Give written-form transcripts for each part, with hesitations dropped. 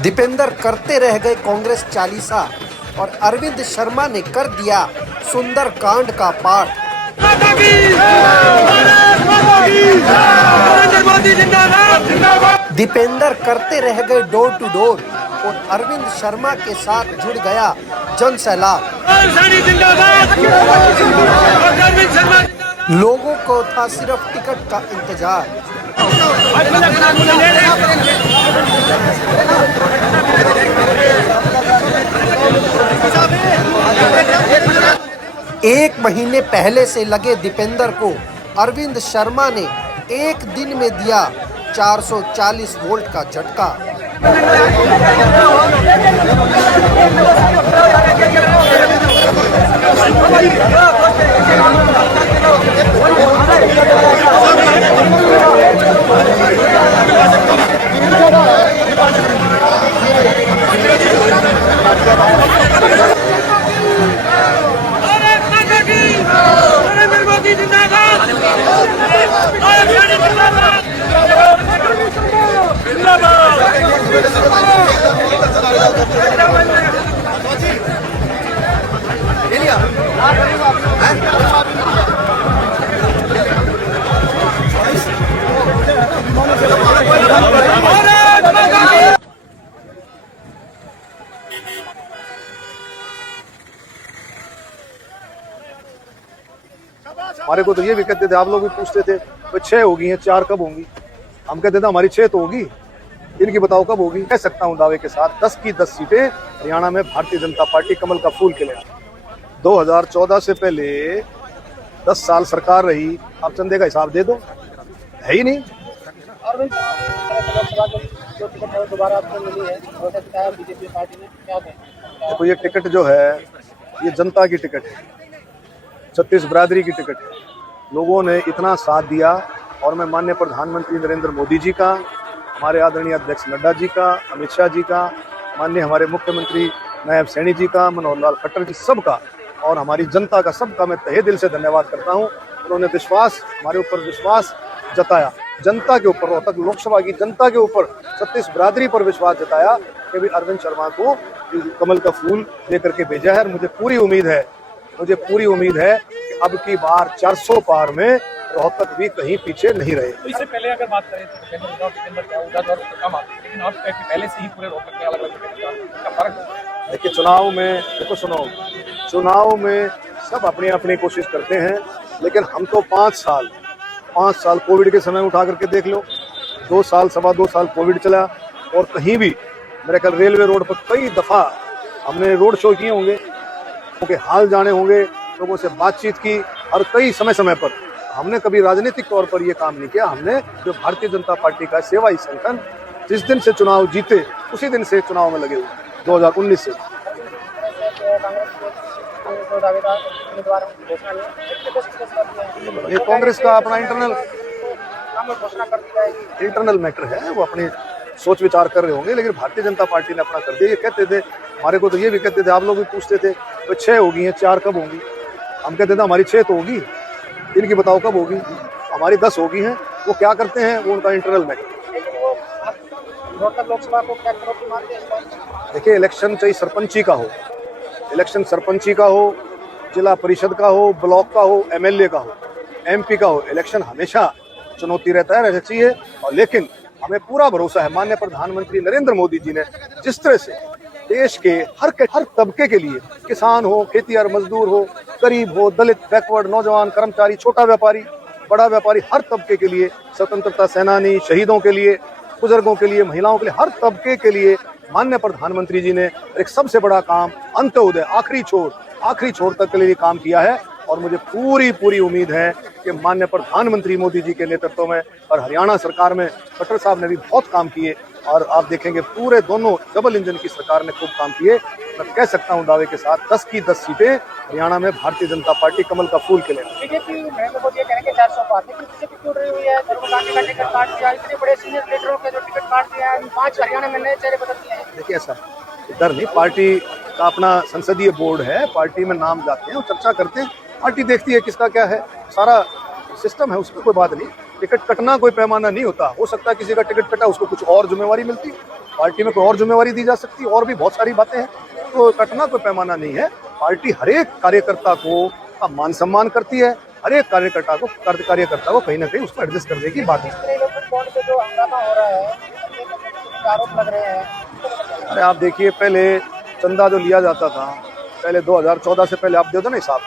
दीपेंद्र करते रह गए कांग्रेस चालीसा और अरविंद शर्मा ने कर दिया सुंदर कांड का पाठ। दीपेंद्र करते रह गए डोर टू डोर और अरविंद शर्मा के साथ जुड़ गया जन सैलाब। लोगों को था सिर्फ टिकट का इंतजार। एक महीने पहले से लगे दीपेंद्र को अरविंद शर्मा ने एक दिन में दिया 440 वोल्ट का झटका। हमारे को तो ये भी कहते थे, आप लोग भी पूछते थे तो 6 होगी हैं, 4 कब होंगी? हम कहते थे हमारी 6 तो होगी, इनकी बताओ कब होगी। कह सकता हूँ दावे के साथ 10 की 10 सीटें हरियाणा में भारतीय जनता पार्टी कमल का फूल खिलेगा। 2014 से पहले 10 साल सरकार रही, आप चंदे का हिसाब दे दो, है ही नहीं। देखो ये टिकट जो है ये जनता की टिकट है, छत्तीस बिरादरी की टिकट है। लोगों ने इतना साथ दिया और मैं माननीय प्रधानमंत्री नरेंद्र मोदी जी का, हमारे आदरणीय अध्यक्ष नड्डा जी का, अमित शाह जी का, माननीय हमारे मुख्यमंत्री नायब सैनी जी का, मनोहर लाल खट्टर जी, सबका और हमारी जनता का सबका मैं तहे दिल से धन्यवाद करता हूं। उन्होंने विश्वास, हमारे ऊपर विश्वास जताया, जनता के ऊपर, रोहतक लोकसभा की जनता के ऊपर, छत्तीस बिरादरी पर विश्वास जताया कि भी अरविंद शर्मा को कमल का फूल लेकर के भेजा है। और मुझे पूरी उम्मीद है कि अब की बार 400 पार में रोहतक भी कहीं पीछे नहीं रहे। तो इससे पहले अगर बात करें तो लेकिन आप पहले से ही पूरे रोहतक के अलग-अलग का फर्क। देखिए चुनाव में, देखो सुनो, चुनाव में सब अपनी अपनी कोशिश करते हैं, लेकिन हम तो 5 साल कोविड के समय उठा करके देख लो, 2 साल, 2.25 साल कोविड चला और कहीं भी मेरे ख्याल रेलवे रोड पर कई दफा हमने रोड शो किए होंगे, उनके हाल जाने होंगे, लोगों से बातचीत की और कई समय पर हमने कभी राजनीतिक तौर पर ये काम नहीं किया। हमने जो भारतीय जनता पार्टी का सेवाई संगठन जिस दिन से चुनाव जीते उसी दिन से चुनाव में लगे हुए 2019 से। ये कांग्रेस का अपना इंटरनल मैटर है, वो अपने सोच विचार कर रहे होंगे, लेकिन भारतीय जनता पार्टी ने अपना कर दिया। ये कहते थे, हमारे को तो ये भी कहते थे, आप लोग भी पूछते थे तो 6 होगी हैं, 4 कब होंगी? हम कहते थे हमारी 6 तो होगी, इनकी बताओ कब होगी? हमारी 10 होगी हैं। वो क्या करते हैं, वो उनका इंटरनल मैटर। देखिए इलेक्शन चाहे सरपंची का हो, इलेक्शन सरपंची का हो, जिला परिषद का हो, ब्लॉक का हो, MLA का हो, MP का हो, इलेक्शन हमेशा चुनौती रहता है चाहिए। और लेकिन हमें पूरा भरोसा है, माननीय प्रधानमंत्री नरेंद्र मोदी जी ने जिस तरह से देश के हर तबके के लिए, किसान हो, खेतीहर मजदूर हो, गरीब हो, दलित, बैकवर्ड, नौजवान, कर्मचारी, छोटा व्यापारी, बड़ा व्यापारी, हर तबके के लिए, स्वतंत्रता सेनानी, शहीदों के लिए, बुजुर्गों के लिए, महिलाओं के लिए, हर तबके के लिए माननीय प्रधानमंत्री जी ने एक सबसे बड़ा काम अंत्योदय, आखिरी छोर तक के लिए काम किया है। और मुझे पूरी उम्मीद है कि माननीय प्रधानमंत्री मोदी जी के नेतृत्व में और हरियाणा सरकार में खट्टर साहब ने भी बहुत काम किए और आप देखेंगे पूरे दोनों डबल इंजन की सरकार ने खूब काम किए। मैं कह सकता हूं दावे के साथ 10 की 10 सीटें हरियाणा में भारतीय जनता पार्टी कमल का फूल खिलेगा। बीजेपी नरेंद्र मोदी कहेंगे 400 पार, लेकिन बीजेपी क्यों रही हुई है? धर्म गांधी का टिकट काट दिया, इतने बड़े सीनियर लीडरों के जो टिकट काट दिया, 5 हरियाणा में नए चेहरे बदल दिए हैं। देखिए ऐसा इधर नहीं, पार्टी का अपना संसदीय बोर्ड है, पार्टी में नाम जाते हैं और चर्चा करते हैं, पार्टी देखती है किसका क्या है, सारा सिस्टम है, उसमें कोई बात नहीं। टिकट कटना कोई पैमाना नहीं होता, हो सकता है किसी का टिकट कटा उसको कुछ और जिम्मेवारी मिलती, पार्टी में कोई और जिम्मेवारी दी जा सकती है, और भी बहुत सारी बातें हैं। तो कटना कोई पैमाना नहीं है। पार्टी हर एक कार्यकर्ता को का मान सम्मान करती है, हर एक कार्यकर्ता को कहीं ना कहीं उसको एडजस्ट करने की बात है। जो हंगामा हो रहा है, आरोप लग रहे हैं। अरे आप देखिए, पहले चंदा जो लिया जाता था, पहले 2014 से पहले आप दे दो ना हिसाब,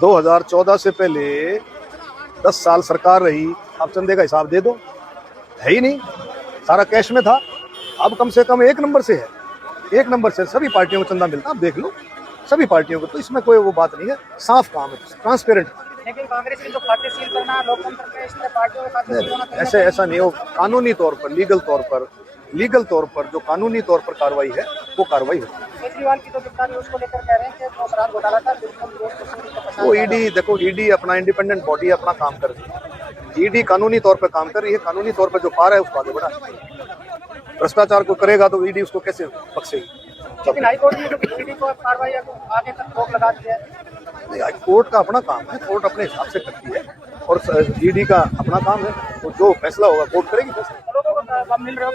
2014 से पहले 10 साल सरकार रही, आप चंदे का हिसाब दे दो, है ही नहीं, सारा कैश में था। अब कम से कम एक नंबर से है, एक नंबर से सभी पार्टियों को चंदा मिलता है। आप देख लो सभी पार्टियों को, तो इसमें कोई वो बात नहीं है, साफ काम है, ट्रांसपेरेंट। लेकिन कांग्रेस की जो खाते सील करना, लोकतंत्र में इस तरह पार्टियों के खाते सील होना, ऐसा नहीं हो। कानूनी तौर पर, लीगल तौर पर जो कानूनी तौर पर कार्रवाई है वो कार्रवाई हो। केजरीवाल की जो गिरफ्तारी उसको लेकर कह रहे हैं कि वो शराब घोटाला था, बिल्कुल वो ईडी, देखो ईडी अपना इंडिपेंडेंट बॉडी अपना काम कर रही है, ईडी कानूनी तौर पर काम कर रही है, कानूनी तौर पर जो पार है उसको आगे बढ़ा। भ्रष्टाचार को करेगा तो ईडी उसको कैसे बख्शेगी? लेकिन हाईकोर्ट ने जो ईडी को कार्रवाई आगे तक रोक लगा दी है। कोर्ट का अपना काम है, कोर्ट अपने हिसाब से करती है, और ईडी का अपना काम है, तो जो फैसला होगा कोर्ट करेगी फैसला। मिल रहे हो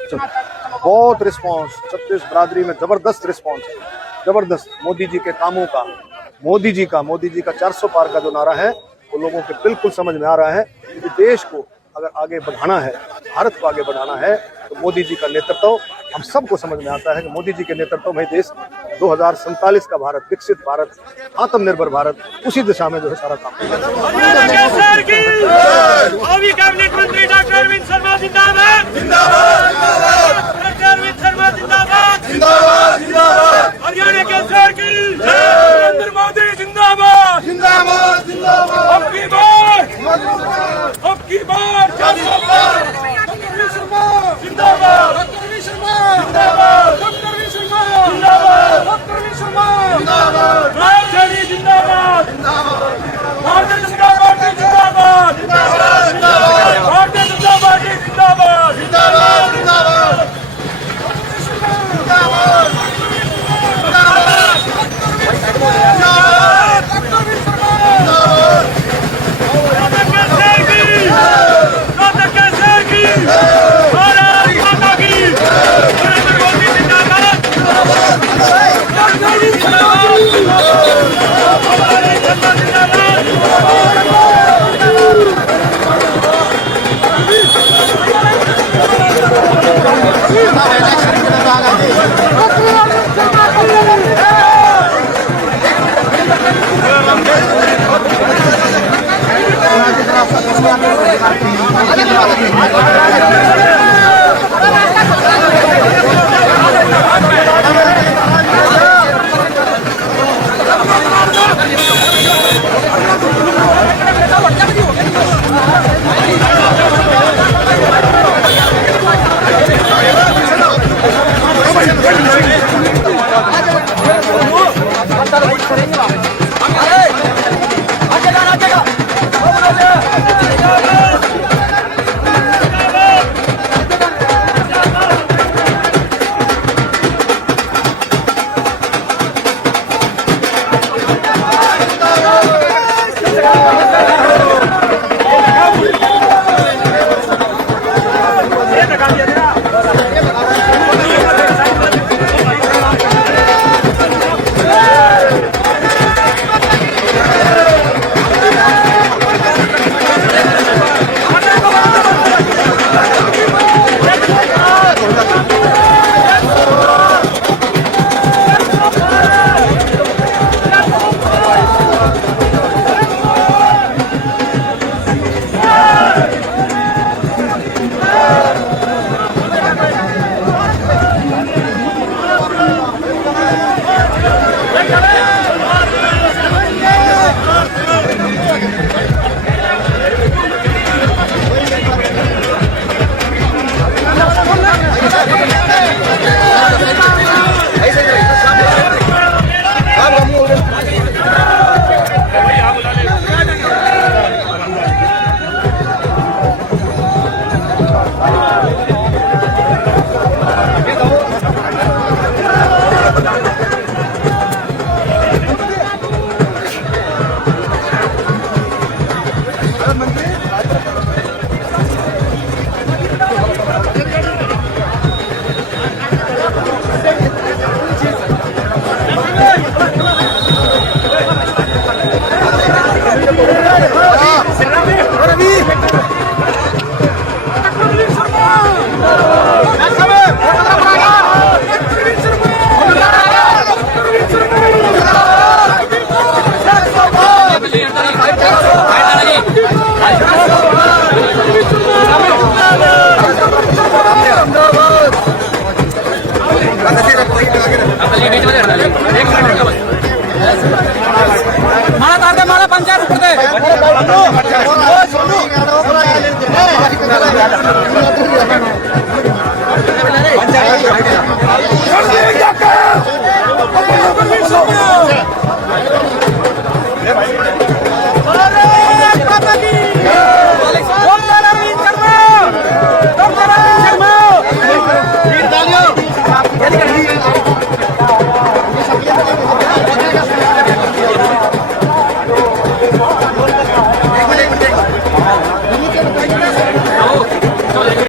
बहुत रिस्पांस, छत्तीस बरादरी में जबरदस्त रिस्पांस है, जबरदस्त। मोदी जी के कामों का, मोदी जी का 400 पार का जो नारा है वो लोगों के बिल्कुल समझ में आ रहा है कि देश को अगर आगे बढ़ाना है, भारत को आगे बढ़ाना है, तो मोदी जी का नेतृत्व, हम सबको समझ में आता है कि मोदी जी के नेतृत्व में देश 2047 का भारत, विकसित भारत, आत्मनिर्भर भारत, उसी दिशा में जो है सारा काम। कैबिनेट मंत्री डॉक्टर अरविंद शर्मा जिंदाबाद, अरविंद शर्मा जिंदाबाद, हरियाणा के सर की नरेंद्र मोदी जिंदाबाद, अब की बार राजधानी जिंदाबाद, भारतीय जनता पार्टी जिंदाबाद, भारतीय जनता पार्टी जिंदाबाद। अधिकारी